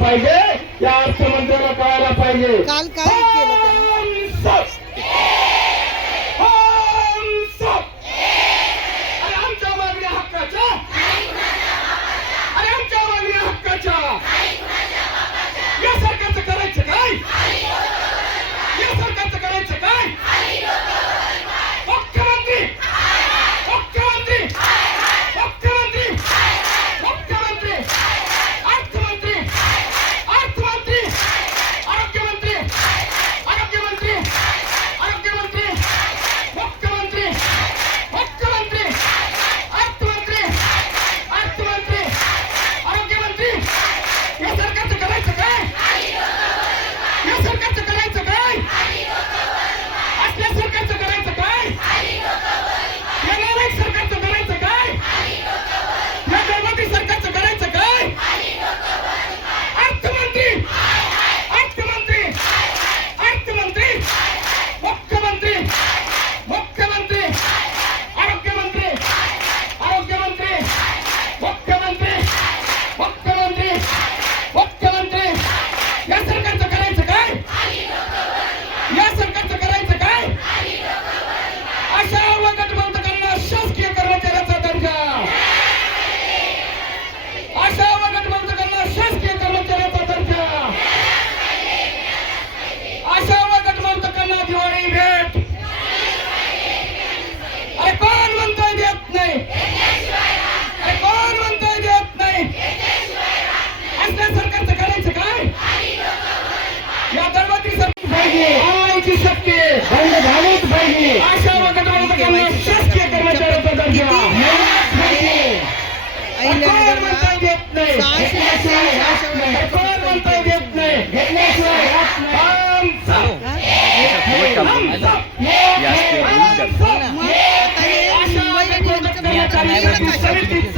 पाहिजे या अर्थमंत्र्याला कळायला पाहिजे. पाहिजे आमची शक्ती बंद झालीच पाहिजे अशा वाकटवाडीकडे शासकीय कर्मचाऱ्यांचा दर्जा पाहिजे कर्मचारी